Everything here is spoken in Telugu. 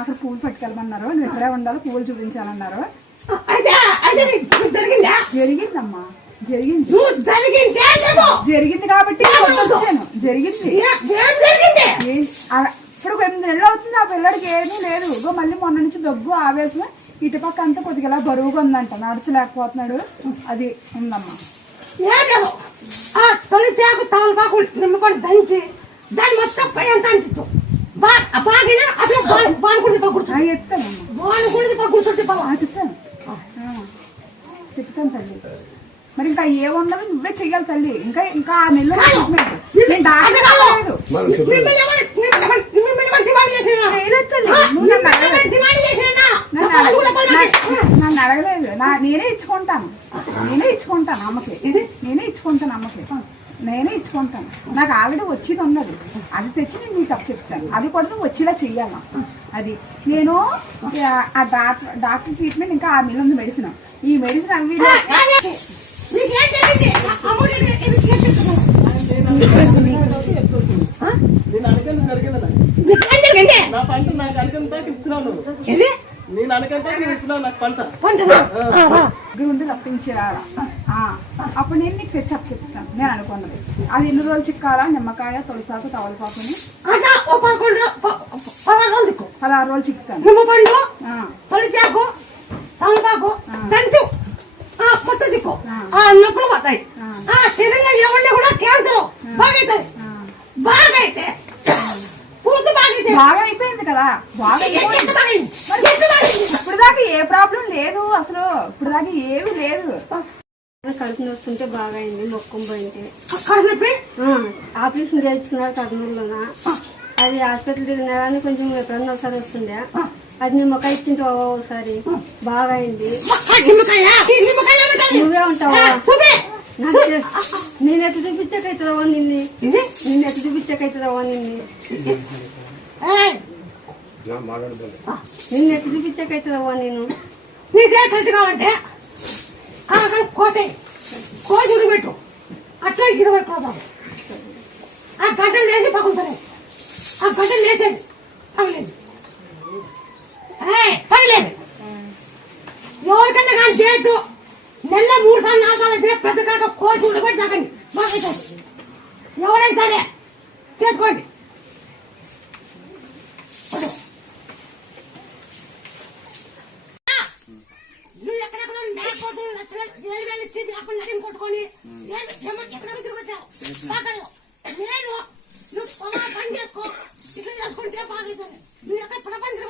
అక్కడ పువ్వులు పట్టుకెళ్ళమన్నారు, నువ్వు ఇక్కడే ఉండాలి, పువ్వులు చూపించాలన్నారు. జరిగిందమ్మా, జరిగింది కాబట్టి వచ్చాను. జరిగింది ఇప్పుడు 8 నెలలు అవుతుంది. ఆ పిల్లడికి ఏమీ లేదు. మళ్ళీ మొన్న నుంచి దగ్గు, ఆవేశం, ఇటుపక్క అంతా కొద్దిగా ఇలా బరువుగా ఉందంట, నడచలేకపోతున్నాడు. అది ఉందమ్మా. తొలి చేకు తమలపాకు నిమ్మకొని దంచి దాన్ని మొత్తం పై అంతా అంటించు. చెప్తాను తల్లి. మరి ఇంకా ఏమున్నది నువ్వే చెయ్యాలి తల్లి. ఇంకా ఇంకా 6 నెలలు నన్ను అడగలేదు. నేనే ఇచ్చుకుంటాను అమ్మకి. నేనే ఇచ్చుకుంటాను. నాకు ఆల్రెడీ వచ్చేది ఉన్నది, అది తెచ్చి నేను నీకు తప్పు చెప్తాను. అది కూడా నువ్వు వచ్చేలా చెయ్యాలా. అది నేను ఆ డాక్టర్ ట్రీట్మెంట్ ఇంకా 6 నెలలు ఉంది. మెడిసిన్, ఈ మెడిసిన్ అవి గుండు రప్పించాల. అప్పుడు నేను నీకు తెచ్చి చెప్తాను. నేను అనుకున్నది అది ఎన్ని రోజులు చిక్కాలా, నిమ్మకాయ, తులసాకు, తవలపాకుని 16 రోజులు చిక్కుతాను. నొప్పులు పోతాయి. శరీరంలో ఏమన్నా కూడా క్యాన్సర్ బాగా అయితే బాగా అయిపోయింది కదా. బాగా ఇప్పుడు దాకా ఏ ప్రాబ్లం లేదు అసలు. ఇప్పుడు దాకా ఏమీ లేదు. కడుపు నొస్తుంటే బాగా అయింది. మొక్కం పోయింటే ఆపరేషన్ చేయించుకున్నారు కర్నూలులోన. అది హాస్పిటల్ తిరిగినా కానీ కొంచెం ఎప్పుడన్నా ఒకసారి వస్తుండే. అది నిమ్మకాయ ఇచ్చింటే ఒకసారి బాగా అయింది. నువ్వే ఉంటావా? నేనెట్టు చూపించకైతుందవా నిన్ను? నిన్నెట్టు చూపించకైతుందవా నిన్ను? నిన్నెట్టు చూపించకైతుందవా నేను? కావాలంటే కోసి ఉడిపెట్టు. అట్లా 20 కోదాం. ఆ గంటలు వేసి పగులుతాయి. ఆ గంటలు వేసేది పగలేదు. ఎవరికన్నా కానీ డేటు నెల 3 సార్లు 4 సార్లు అయితే పెద్ద కాక కోసి ఉడిపెట్టి తాకండి. బాగుంటుంది. ఎవరైనా సరే చేసుకోండి. నువ్వు ఎక్కడెక్కడ కొట్టుకొని